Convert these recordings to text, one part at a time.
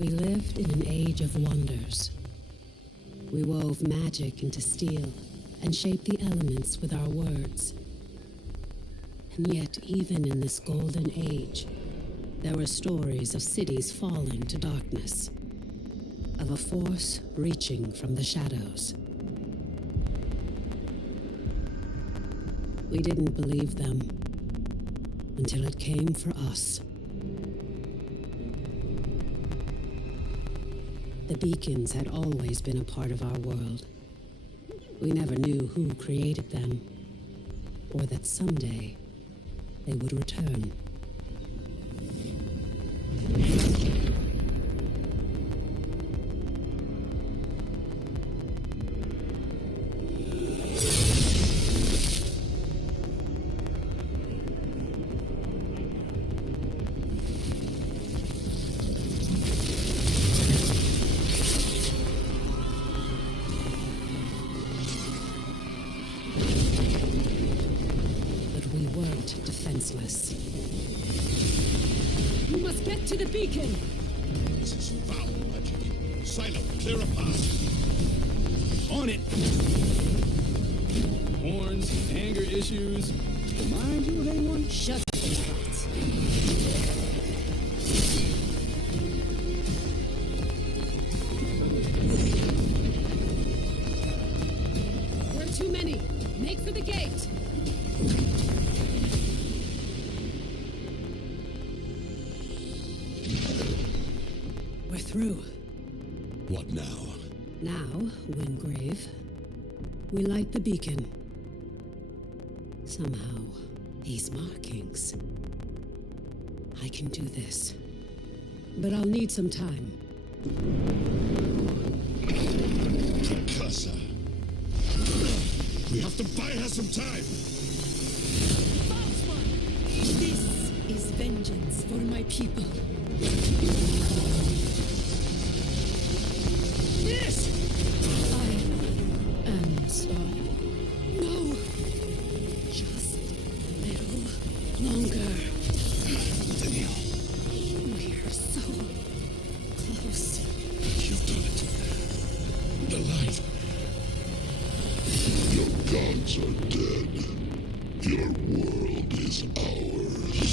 We lived in an age of wonders. We wove magic into steel and shaped the elements with our words. And yet, even in this golden age, there were stories of cities falling to darkness, of a force reaching from the shadows. We didn't believe them until it came for us. The beacons had always been a part of our world. We never knew who created them, or that someday they would return. Defenseless. You must get to the beacon! This is foul magic. Silo, clear a path. On it! Horns, anger issues. Remind you of anyone? Shut up and fight. There are too many. Make for the gate. We're through. What now? Now, Wingrave, we light the beacon. Somehow, these markings. I can do this. But I'll need some time. Precursor. We have to buy her some time. False one! This is vengeance for my people. This! I am sorry. No! Just a little longer. Daniel. We're so close. You've done it. The light. Your gods are dead. Your world is ours.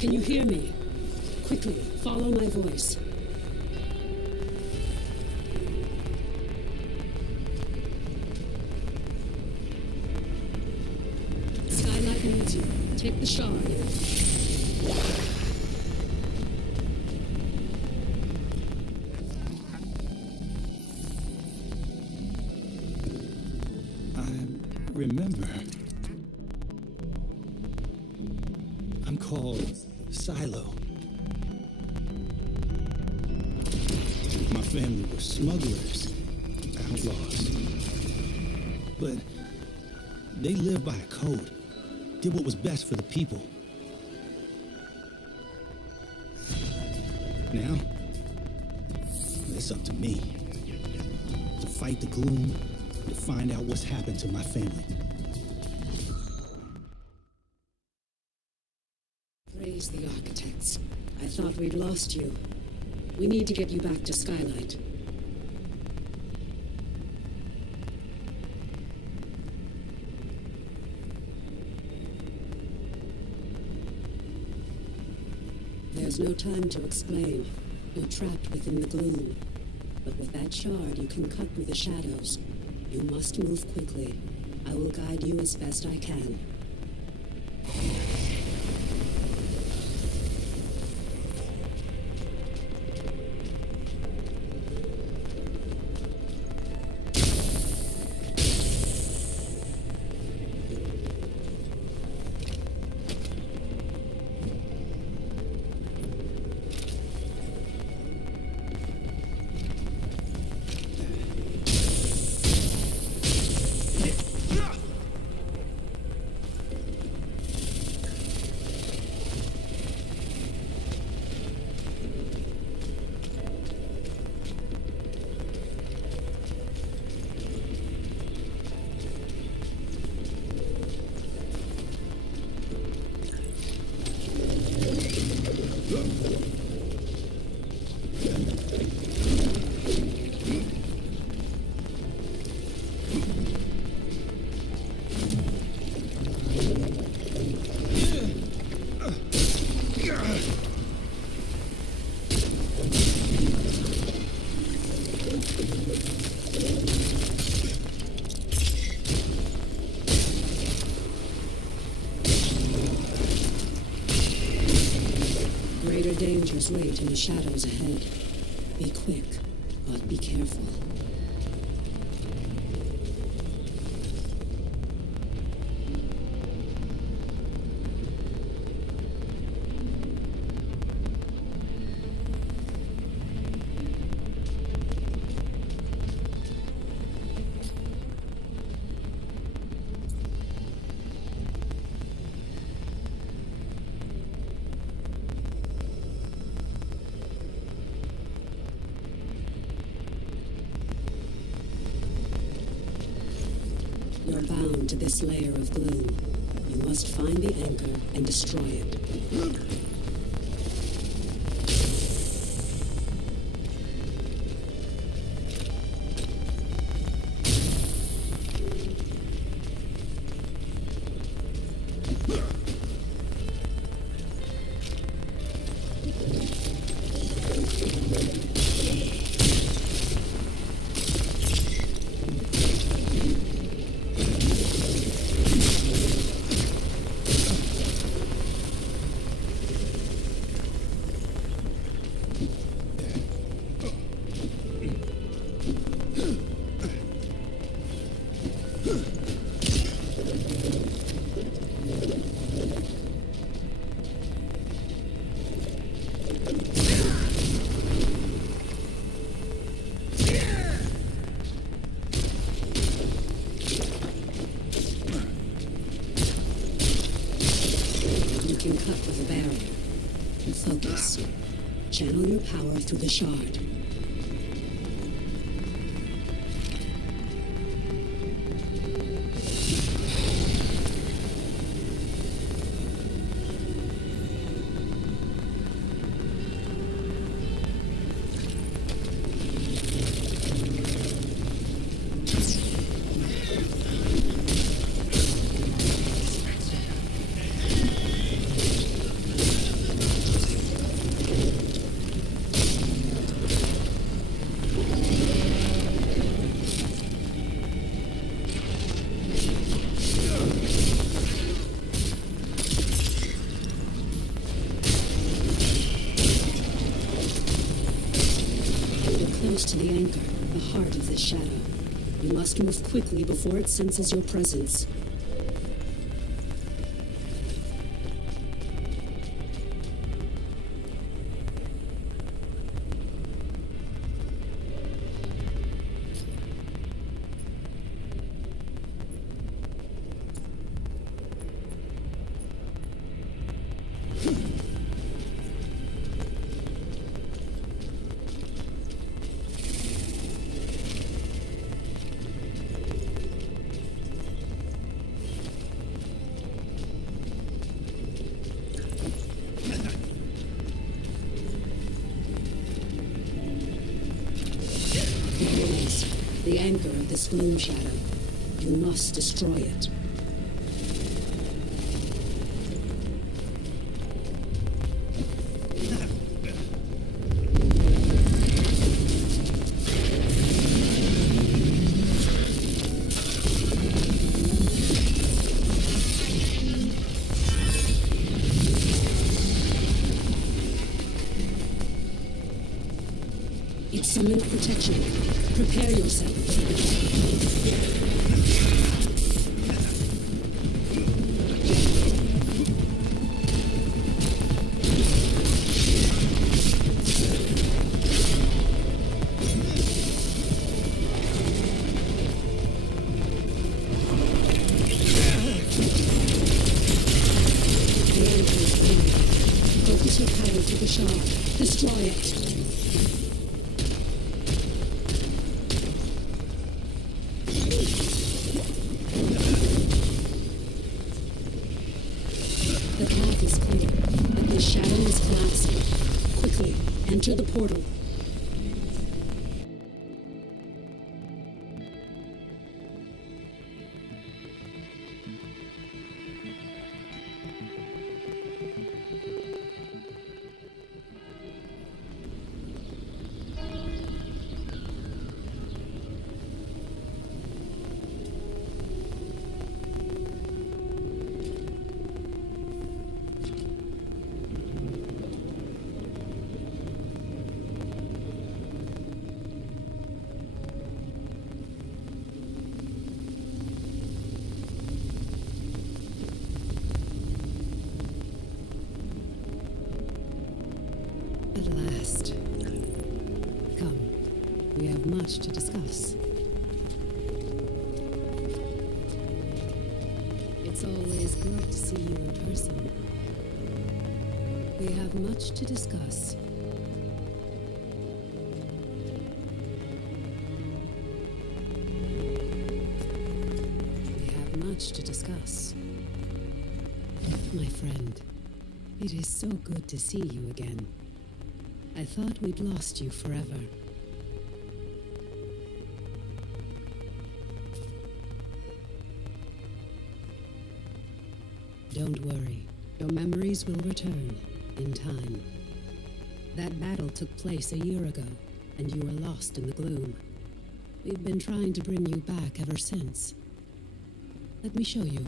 Can you hear me? Quickly, follow my voice. Skylight needs you. Take the shard. Remember, I'm called Silo. My family were smugglers, outlaws. But they lived by a code, did what was best for the people. Now, it's up to me to fight the gloom, to find out what's happened to my family. Praise the architects. I thought we'd lost you. We need to get you back to Skylight. There's no time to explain. You're trapped within the gloom. But with that shard, you can cut through the shadows. You must move quickly. I will guide you as best I can. Greater dangers wait in the shadows ahead. Be quick, but be careful. You're bound to this layer of gloom. You must find the anchor and destroy it. You can cut with a barrier. Focus. Channel your power through the shard. close to the anchor, the heart of this shadow. You must move quickly before it senses your presence. The anchor of this gloom shadow. You must destroy it. It summoned protection. Prepare yourself. Focus your power to the shard. Destroy it. The path is clear, but the shadow is collapsing. Quickly, enter the portal. At last. Come, we have much to discuss. It's always good to see you in person. We have much to discuss. We have much to discuss. My friend, it is so good to see you again. I thought we'd lost you forever. Don't worry. Your memories will return in time. That battle took place a year ago, and you were lost in the gloom. We've been trying to bring you back ever since. Let me show you.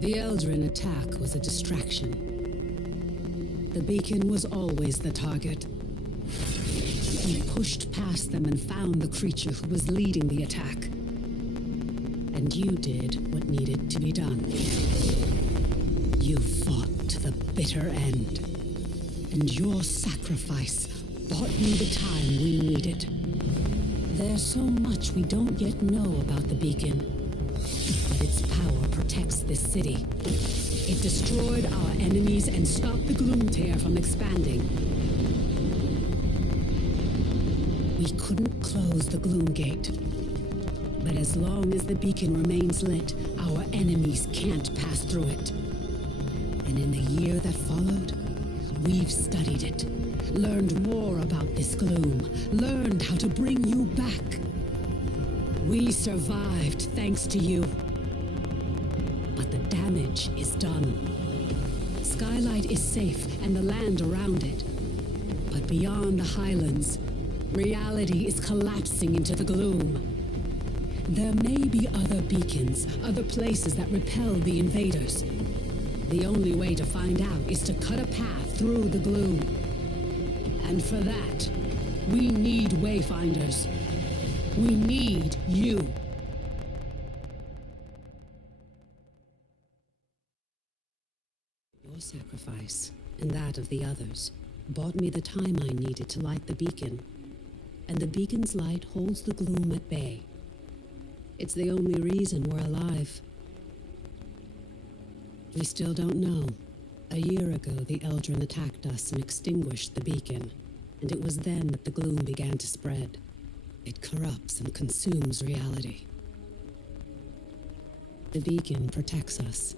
The Eldrin attack was a distraction. The beacon was always the target. We pushed past them and found the creature who was leading the attack. And you did what needed to be done. You fought to the bitter end. And your sacrifice bought me the time we needed. There's so much we don't yet know about the beacon. But its power protects this city. It destroyed our enemies and stopped the gloom tear from expanding. We couldn't close the gloom gate. But as long as the beacon remains lit, our enemies can't pass through it. And in the year that followed, we've studied it, learned more about this gloom, learned how to bring you back. We survived thanks to you. But the damage is done. Skylight is safe and the land around it. But beyond the highlands, reality is collapsing into the gloom. There may be other beacons, other places that repel the invaders. The only way to find out is to cut a path through the gloom. And for that, we need Wayfinders. We need you. Your sacrifice, and that of the others, bought me the time I needed to light the beacon. And the beacon's light holds the gloom at bay. It's the only reason we're alive. We still don't know. A year ago, the Eldrin attacked us and extinguished the beacon, and it was then that the gloom began to spread. It corrupts and consumes reality. The beacon protects us,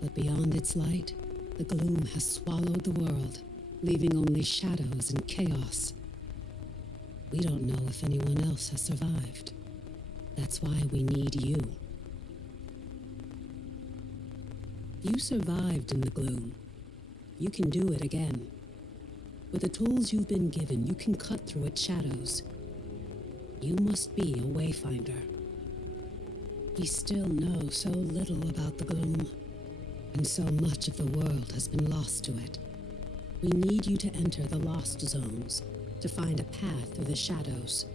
but beyond its light, the gloom has swallowed the world, leaving only shadows and chaos. We don't know if anyone else has survived. That's why we need you. You survived in the gloom. You can do it again. With the tools you've been given, you can cut through its shadows. You must be a Wayfinder. We still know so little about the gloom, and so much of the world has been lost to it. We need you to enter the lost zones, to find a path through the shadows.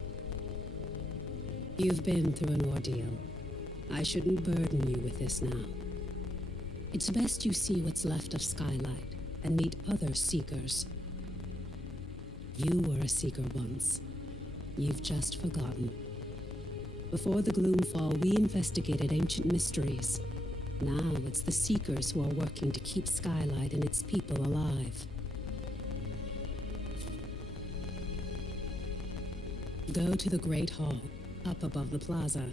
You've been through an ordeal. I shouldn't burden you with this now. It's best you see what's left of Skylight and meet other seekers. You were a seeker once. You've just forgotten. Before the Gloomfall, we investigated ancient mysteries. Now it's the Seekers who are working to keep Skylight and its people alive. Go to the Great Hall, up above the plaza.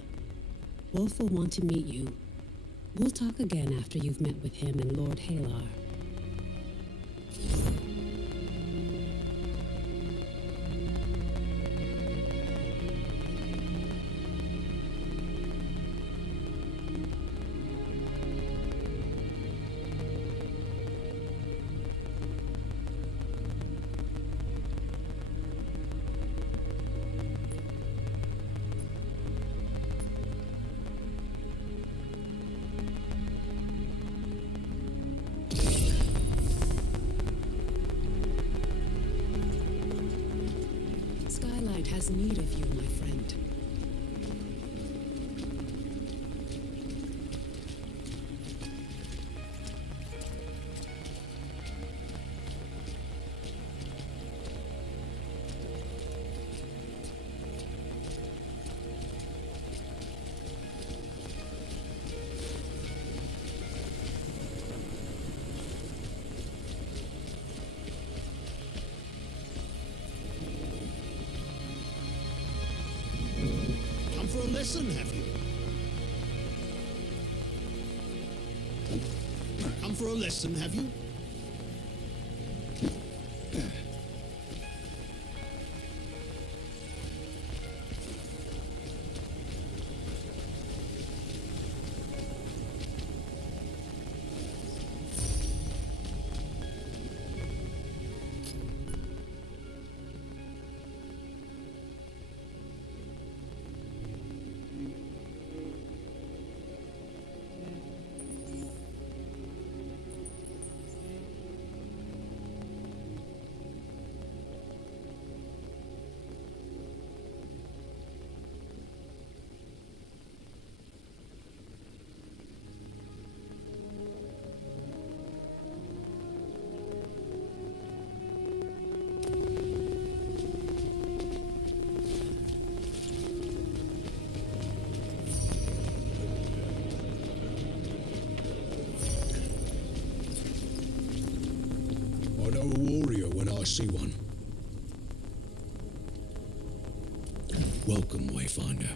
Wolf will want to meet you. We'll talk again after you've met with him and Lord Halar. Skylight has need of you, my friend. For a lesson, have you? Come for a lesson, have you? I know a warrior when I see one. Welcome, Wayfinder.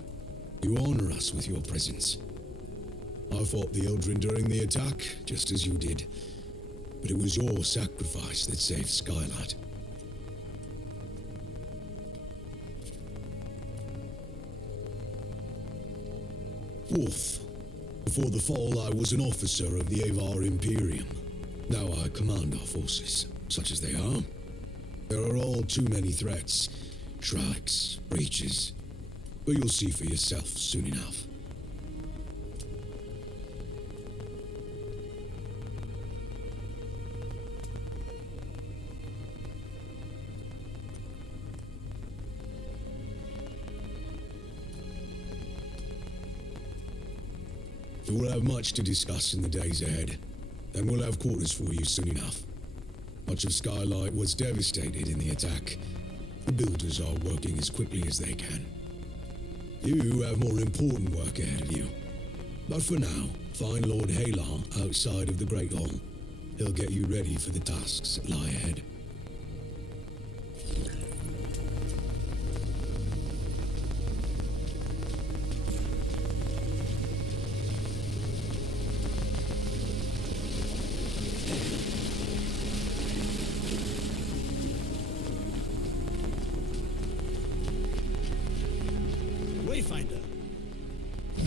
You honor us with your presence. I fought the Eldrin during the attack, just as you did. But it was your sacrifice that saved Skylight. Wolf. Before the fall, I was an officer of the Avar Imperium. Now I command our forces, such as they are. There are all too many threats. Shrikes, breaches. But you'll see for yourself soon enough. We'll have much to discuss in the days ahead, and we'll have quarters for you soon enough. Much of Skylight was devastated in the attack. The builders are working as quickly as they can. You have more important work ahead of you. But for now, find Lord Halar outside of the Great Hall. He'll get you ready for the tasks that lie ahead. Wayfinder.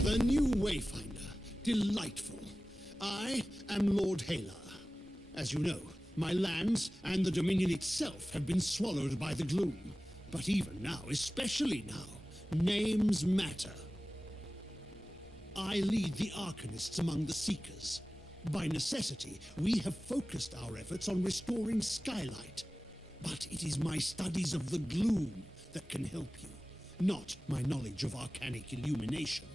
The new Wayfinder. Delightful. I am Lord Halar. As you know, my lands and the Dominion itself have been swallowed by the gloom. But even now, especially now, names matter. I lead the Arcanists among the Seekers. By necessity, we have focused our efforts on restoring Skylight. But it is my studies of the gloom that can help you, not my knowledge of arcanic illumination.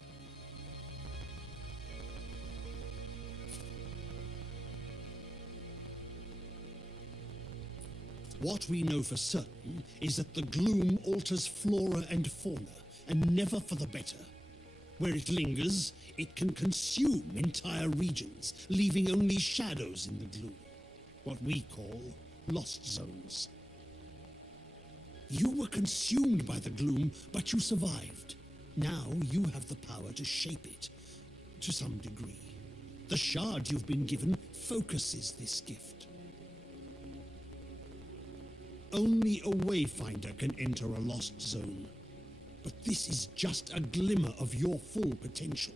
What we know for certain is that the gloom alters flora and fauna, and never for the better. Where it lingers, it can consume entire regions, leaving only shadows in the gloom, what we call lost zones. You were consumed by the gloom, but you survived. Now you have the power to shape it, to some degree. The shard you've been given focuses this gift. Only a Wayfinder can enter a lost zone. But this is just a glimmer of your full potential.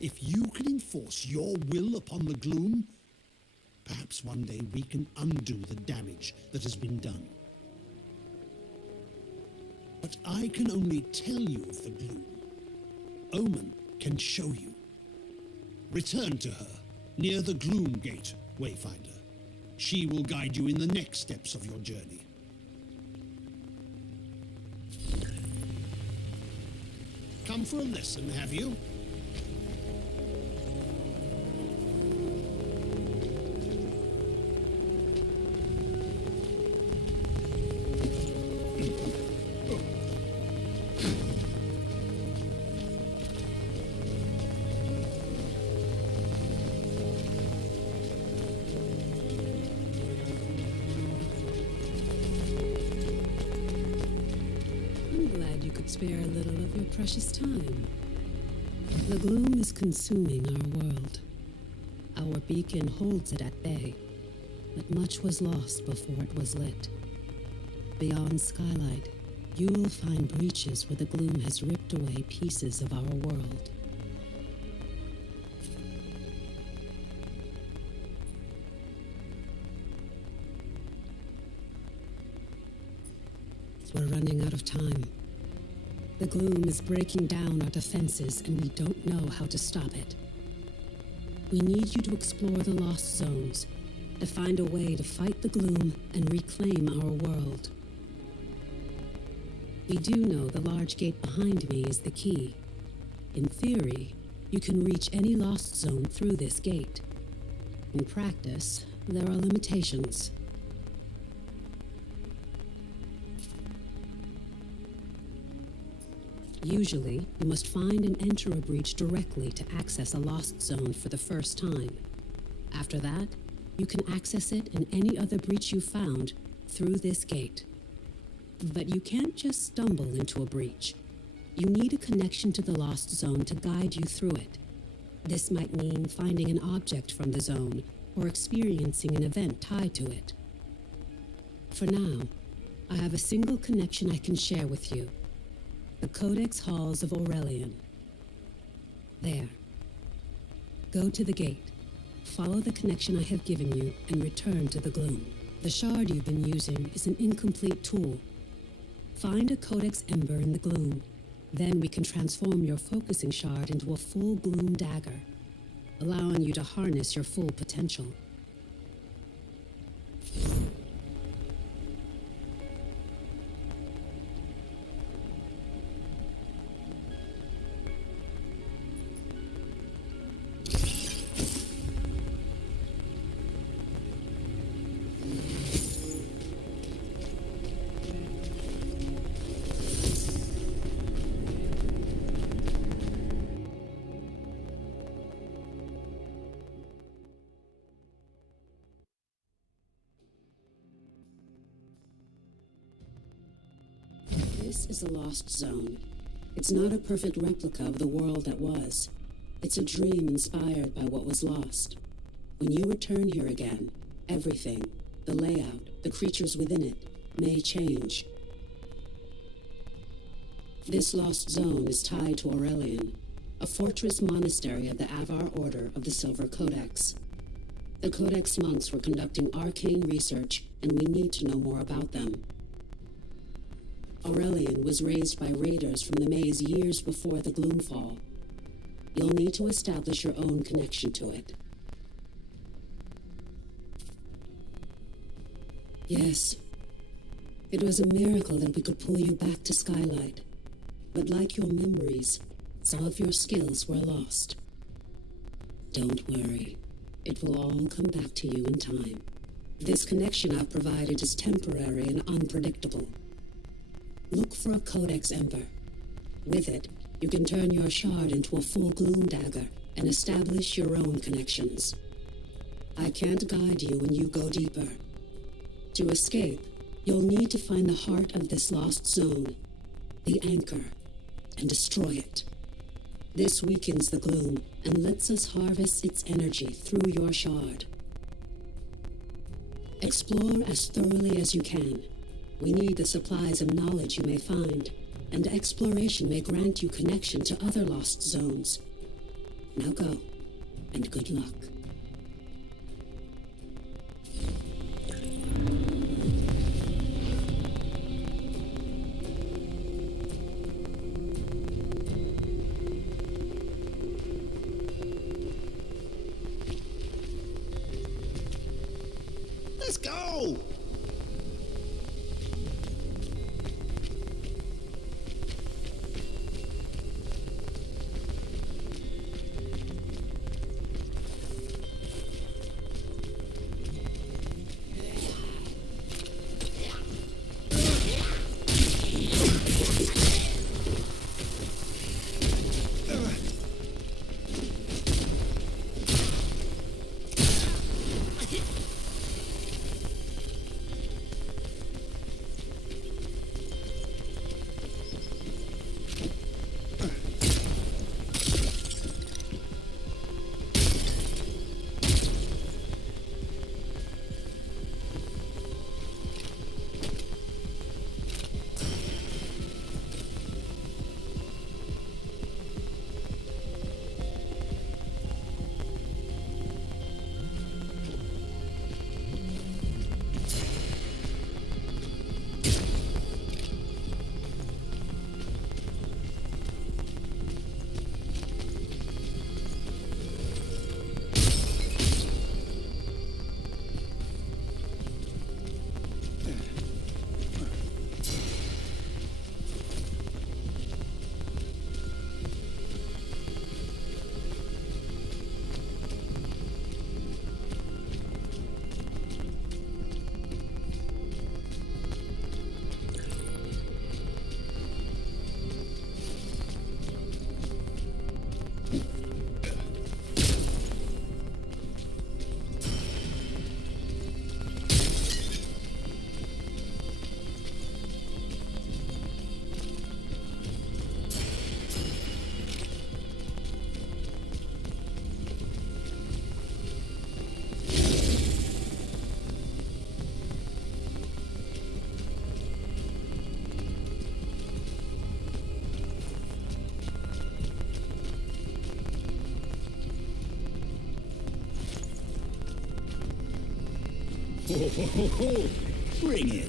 If you can enforce your will upon the gloom, perhaps one day we can undo the damage that has been done. But I can only tell you of the gloom. Omen can show you. Return to her, near the Gloom Gate, Wayfinder. She will guide you in the next steps of your journey. Come for a lesson, have you? Spare a little of your precious time. The gloom is consuming our world. Our beacon holds it at bay, but much was lost before it was lit. Beyond Skylight, you will find breaches where the gloom has ripped away pieces of our world. We're running out of time. The gloom is breaking down our defenses, and we don't know how to stop it. We need you to explore the lost zones, to find a way to fight the gloom and reclaim our world. We do know the large gate behind me is the key. In theory, you can reach any lost zone through this gate. In practice, there are limitations. Usually, you must find and enter a breach directly to access a lost zone for the first time. After that, you can access it and any other breach you found through this gate. But you can't just stumble into a breach. You need a connection to the lost zone to guide you through it. This might mean finding an object from the zone or experiencing an event tied to it. For now, I have a single connection I can share with you. The Codex Halls of Aurelian. There. Go to the gate, follow the connection I have given you, and return to the gloom. The shard you've been using is an incomplete tool. Find a Codex Ember in the gloom. Then we can transform your focusing shard into a full gloom dagger, allowing you to harness your full potential. This is a lost zone. It's not a perfect replica of the world that was. It's a dream inspired by what was lost. When you return here again, everything, the layout, the creatures within it, may change. This lost zone is tied to Aurelian, a fortress monastery of the Avar Order of the Silver Codex. The Codex monks were conducting arcane research, and we need to know more about them. Aurelian was raised by raiders from the maze years before the Gloomfall. You'll need to establish your own connection to it. Yes, it was a miracle that we could pull you back to Skylight. But like your memories, some of your skills were lost. Don't worry. It will all come back to you in time. This connection I've provided is temporary and unpredictable. Look for a Codex Ember. With it, you can turn your shard into a full gloom dagger and establish your own connections. I can't guide you when you go deeper. To escape, you'll need to find the heart of this lost zone, the anchor, and destroy it. This weakens the gloom and lets us harvest its energy through your shard. Explore as thoroughly as you can. We need the supplies of knowledge you may find, and exploration may grant you connection to other lost zones. Now go, and good luck. Let's go! Ho, ho, ho, ho. Bring it.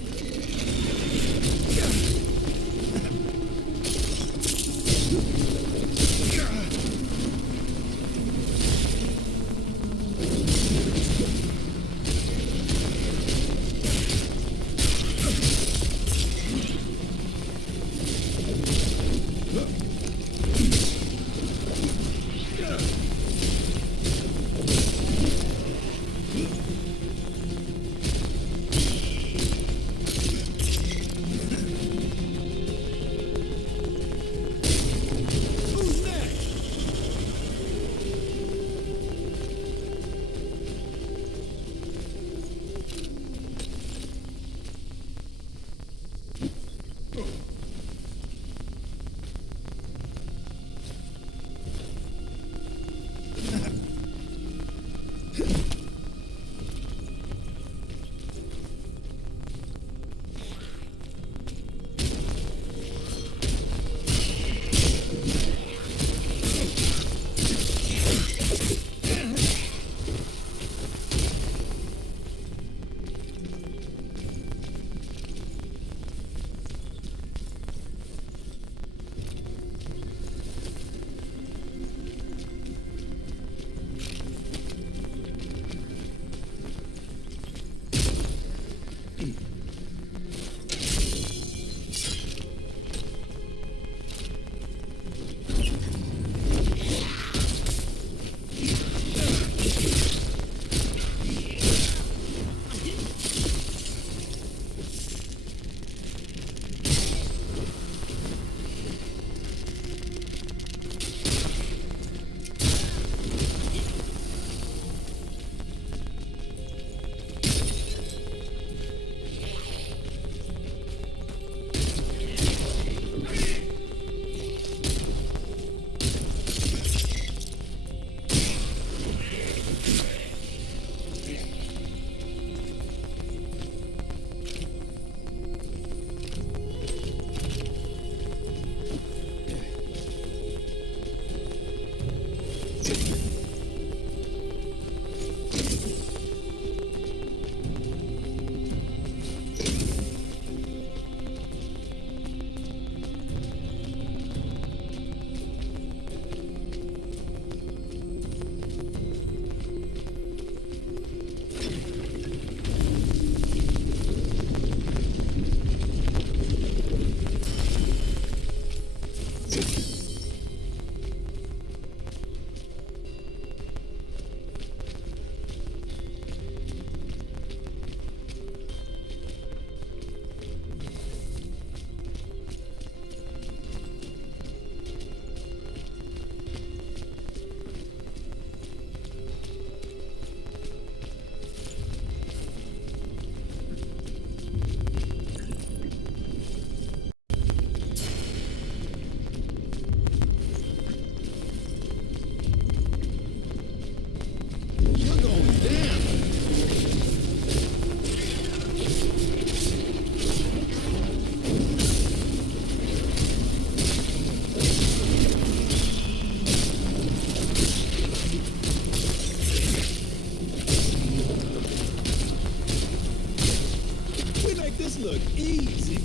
make this look easy.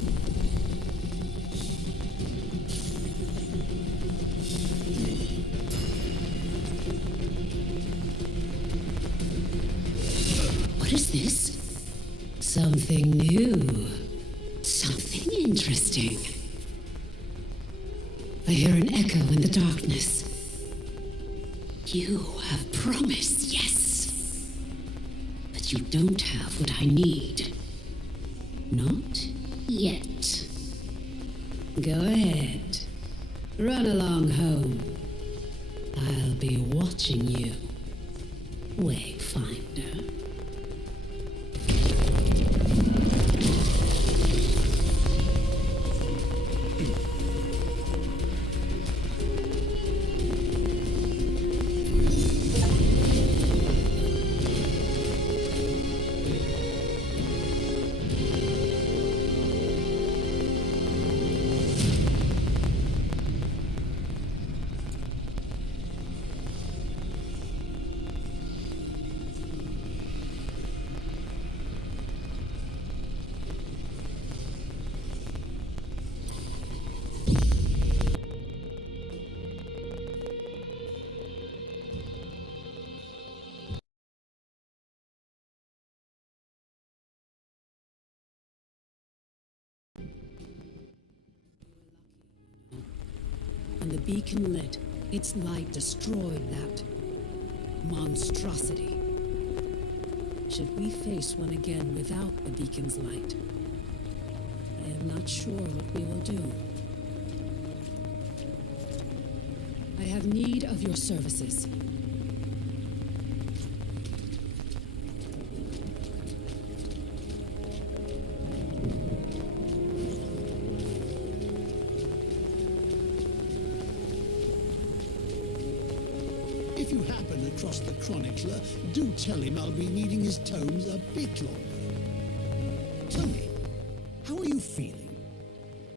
What is this? Something new. Something interesting. I hear an echo in the darkness. You have promised, yes. But you don't have what I need. Not yet. Go ahead. Run along home. I'll be watching you, Wayfinder. When the beacon lit, its light destroyed that monstrosity. Should we face one again without the beacon's light? I am not sure what we will do. I have need of your services. If you happen across the chronicler, do tell him I'll be needing his tomes a bit longer. Tell me, how are you feeling?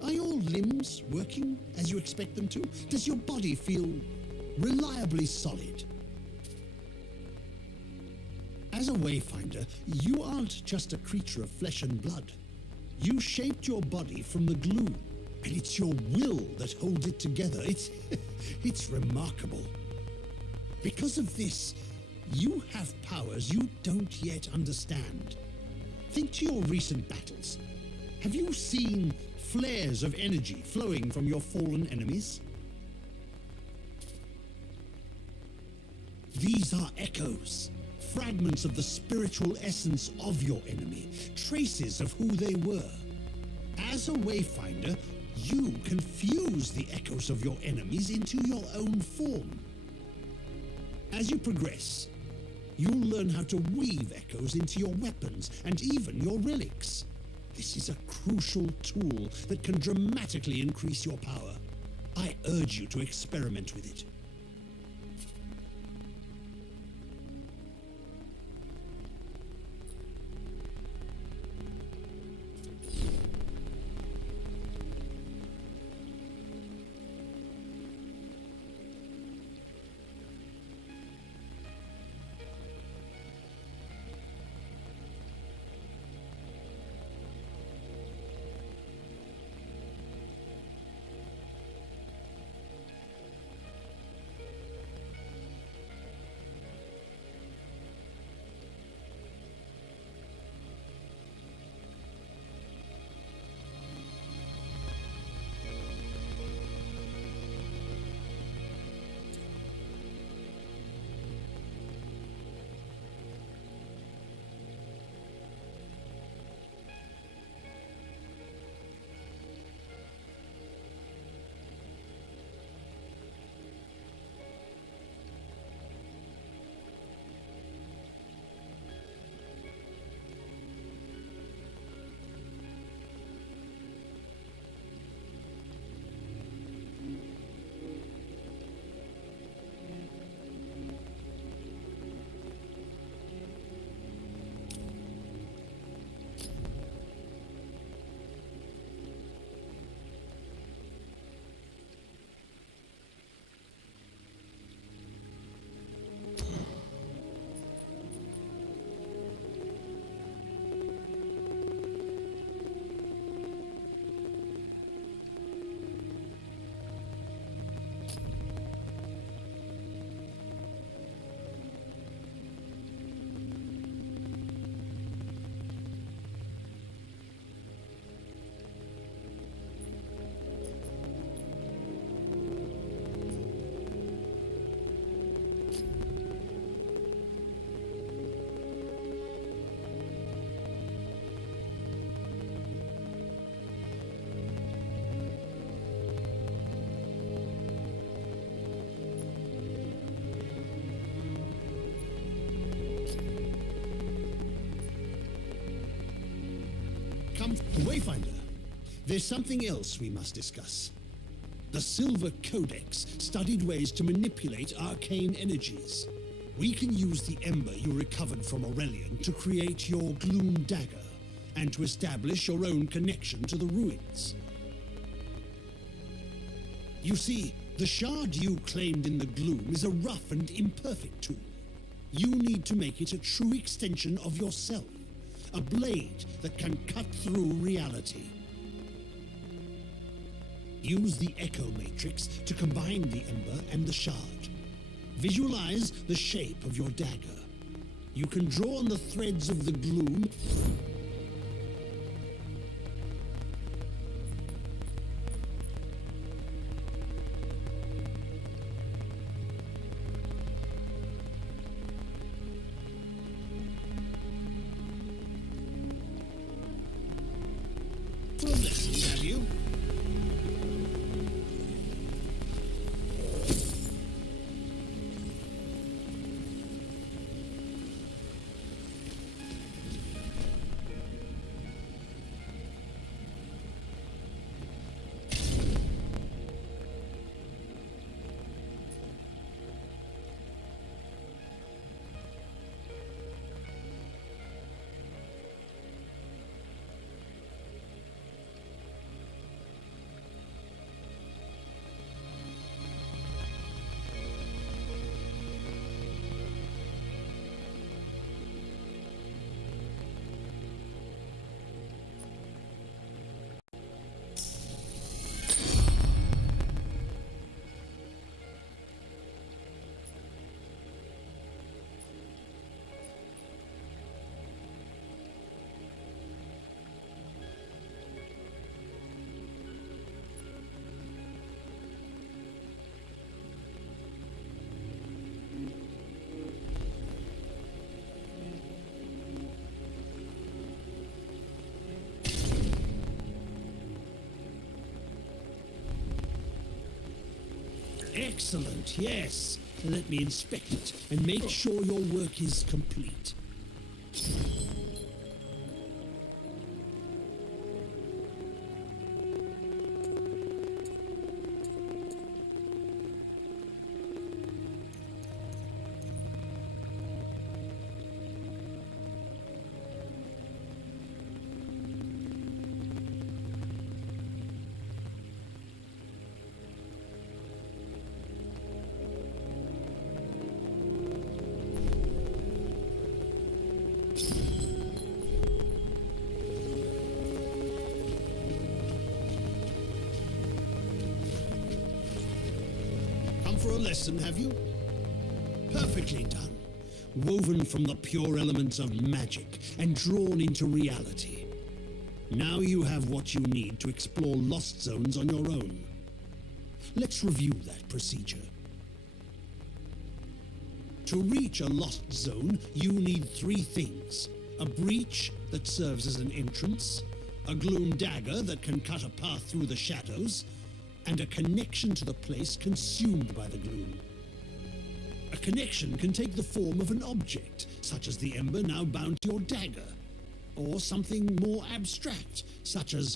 Are your limbs working as you expect them to? Does your body feel reliably solid? As a Wayfinder, you aren't just a creature of flesh and blood. You shaped your body from the glue, and it's your will that holds it together. It's remarkable. Because of this, you have powers you don't yet understand. Think to your recent battles. Have you seen flares of energy flowing from your fallen enemies? These are echoes, fragments of the spiritual essence of your enemy, traces of who they were. As a Wayfinder, you can fuse the echoes of your enemies into your own form. As you progress, you'll learn how to weave echoes into your weapons and even your relics. This is a crucial tool that can dramatically increase your power. I urge you to experiment with it. Wayfinder, there's something else we must discuss. The Silver Codex studied ways to manipulate arcane energies. We can use the ember you recovered from Aurelian to create your Gloom Dagger, and to establish your own connection to the ruins. You see, the shard you claimed in the Gloom is a rough and imperfect tool. You need to make it a true extension of yourself, a blade that can cut through reality. Use the Echo Matrix to combine the ember and the shard. Visualize the shape of your dagger. You can draw on the threads of the gloom. For a lesson, have you? Excellent, yes. Let me inspect it and make sure your work is complete. For a lesson, have you? Perfectly done. Woven from the pure elements of magic and drawn into reality. Now you have what you need to explore lost zones on your own. Let's review that procedure. To reach a lost zone, you need 3 things. A breach that serves as an entrance, a gloom dagger that can cut a path through the shadows, and a connection to the place consumed by the gloom. A connection can take the form of an object, such as the ember now bound to your dagger, or something more abstract, such as